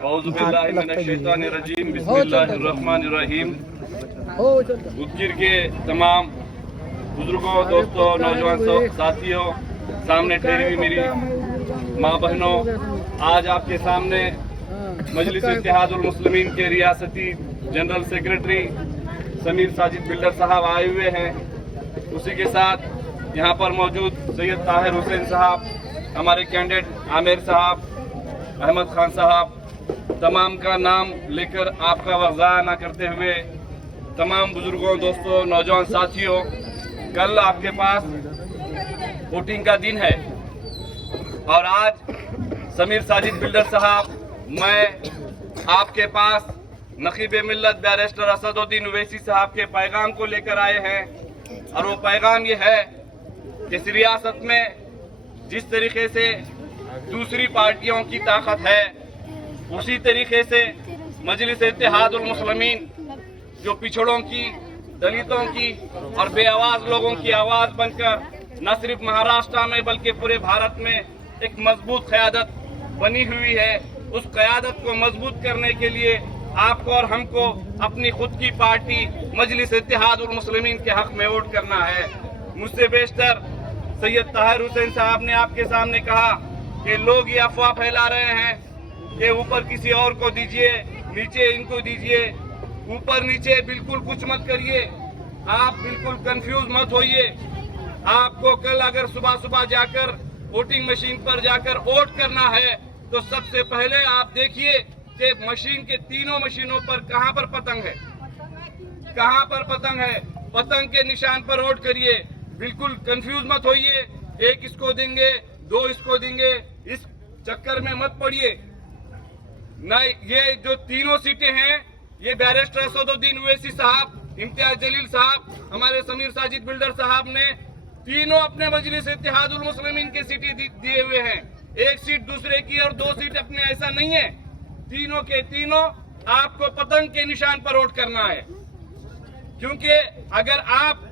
औज़ु बिल्लाहि मिनश शैतानिर रजीम बिस्मिल्लाहिर रहमानिर रहीम। उदगीर के तमाम बुजुर्गों, दोस्तों, नौजवान साथियों, सामने ठहरी हुई मेरी माँ बहनों, आज आपके सामने मजलिस इत्तेहादुल मुस्लिमीन के रियासती general secretary Sameer Sajid builder साहब आए हुए हैं। उसी के साथ यहाँ पर मौजूद सैयद ताहिर हुसैन साहब, हमारे कैंडिडेट आमिर साहब, अहमद खान साहब, तमाम का नाम लेकर आपका वज़ा न करते हुए तमाम बुजुर्गों, दोस्तों, नौजवान साथियों, कल आपके पास वोटिंग का दिन है और आज समीर साजिद बिल्डर साहब, मैं आपके पास नकीब मिल्लत बैरिस्टर असदुद्दीन ओवैसी साहब के पैगाम को लेकर आए हैं। और वो पैगाम ये है कि इस रियासत में जिस तरीके से दूसरी पार्टियों की ताकत है, उसी तरीके से मजलिस इत्तेहादुल मुस्लिमीन जो पिछड़ों की, दलितों की और बेआवाज लोगों की आवाज़ बनकर न सिर्फ महाराष्ट्र में बल्कि पूरे भारत में एक मजबूत क़यादत बनी हुई है। उस क़यादत को मजबूत करने के लिए आपको और हमको अपनी खुद की पार्टी मजलिस इत्तेहादुल मुस्लिमीन के हक में वोट करना है। मुझसे बेशतर सैयद ताहिर हुसैन साहब ने आपके सामने कहा कि लोग ये अफवाह फैला रहे हैं कि ऊपर किसी और को दीजिए, नीचे इनको दीजिए। ऊपर नीचे बिल्कुल कुछ मत करिए, आप बिल्कुल कंफ्यूज मत होइए। आपको कल अगर सुबह सुबह जाकर वोटिंग मशीन पर जाकर वोट करना है तो सबसे पहले आप देखिए कि मशीन के तीनों मशीनों पर कहां पर पतंग है, कहां पर पतंग है। पतंग के निशान पर वोट करिए, बिल्कुल कंफ्यूज मत होइए। एक इसको देंगे, दो इसको देंगे, इस चक्कर में मत पड़िए। नहीं, ये जो तीनों सीटें हैं, ये बैरिस्टर असदुद्दीन ओवैसी साहब, इम्तियाज जलील साहब, हमारे समीर साजिद बिल्डर साहब ने तीनों अपने मजलिस इत्तेहादुल मुस्लिमीन की सीटें दिए हुए हैं। एक सीट दूसरे की और दो सीट अपने, ऐसा नहीं है। तीनों के तीनों आपको पतंग के निशान पर वोट करना है, क्योंकि अगर आप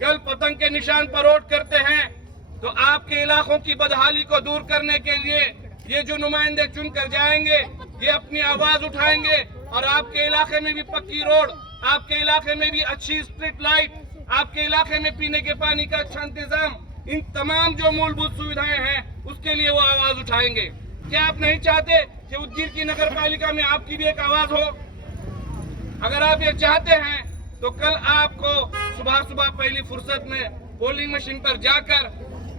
कल पतंग के निशान पर वोट करते हैं तो आपके इलाकों की बदहाली को दूर करने के लिए ये जो नुमाइंदे चुन कर जाएंगे, ये अपनी आवाज उठाएंगे और आपके इलाके में भी पक्की रोड, आपके इलाके में भी अच्छी स्ट्रीट लाइट, आपके इलाके में पीने के पानी का अच्छा इंतजाम, इन तमाम जो मूलभूत सुविधाएं हैं उसके लिए वो आवाज उठाएंगे। क्या आप नहीं चाहते कि उदगीर की नगर पालिका में आपकी भी एक आवाज हो? अगर आप ये चाहते हैं तो कल आपको सुबह सुबह पहली फुर्सत में पोलिंग मशीन पर जाकर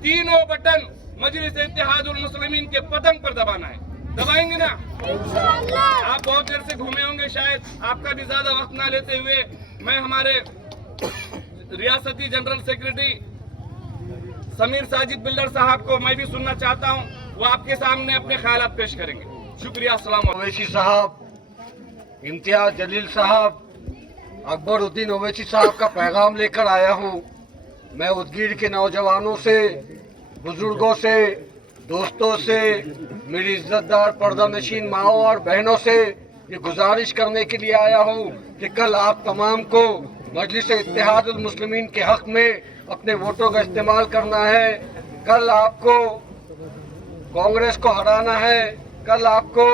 तीनों बटन मजलिस इत्तेहादुल मुस्लिमीन के पतंग पर दबाना है। दबाएंगे ना? आप बहुत देर से घूमे होंगे, शायद आपका भी ज्यादा वक्त ना लेते हुए मैं हमारे रियासती general secretary Sameer Sajid builder साहब को मैं भी सुनना चाहता हूं, वो आपके सामने अपने ख्यालात पेश करेंगे। शुक्रिया। अस्सलाम ओवैसी साहब, इम्तियाज जलील साहब, अकबरुद्दीन ओवैसी साहब का पैगाम लेकर आया हूं। मैं उदगीर के नौजवानों से, बुजुर्गों से, दोस्तों से, मेरी इज्जतदार पर्दा नशीन माओ और बहनों से ये गुजारिश करने के लिए आया हूं कि कल आप तमाम को मजलिस इत्तेहादुल मुस्लिमीन के हक में अपने वोटों का इस्तेमाल करना है। कल आपको कांग्रेस को हराना है, कल आपको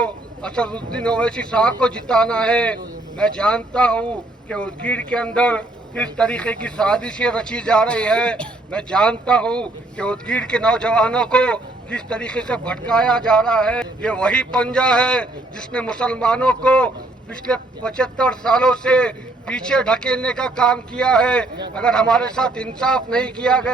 असदुद्दीन ओवैसी साहब को जिताना है। मैं जानता हूं कि उदगीर के अंदर किस तरीके की साजिशें रची जा रही है। मैं जानता हूं कि उदगीर के नौजवानों को किस तरीके से भटकाया जा रहा है। ये वही पंजा है जिसने मुसलमानों को पिछले 75 सालों से पीछे ढकेलने का काम किया है। अगर हमारे साथ इंसाफ नहीं किया गया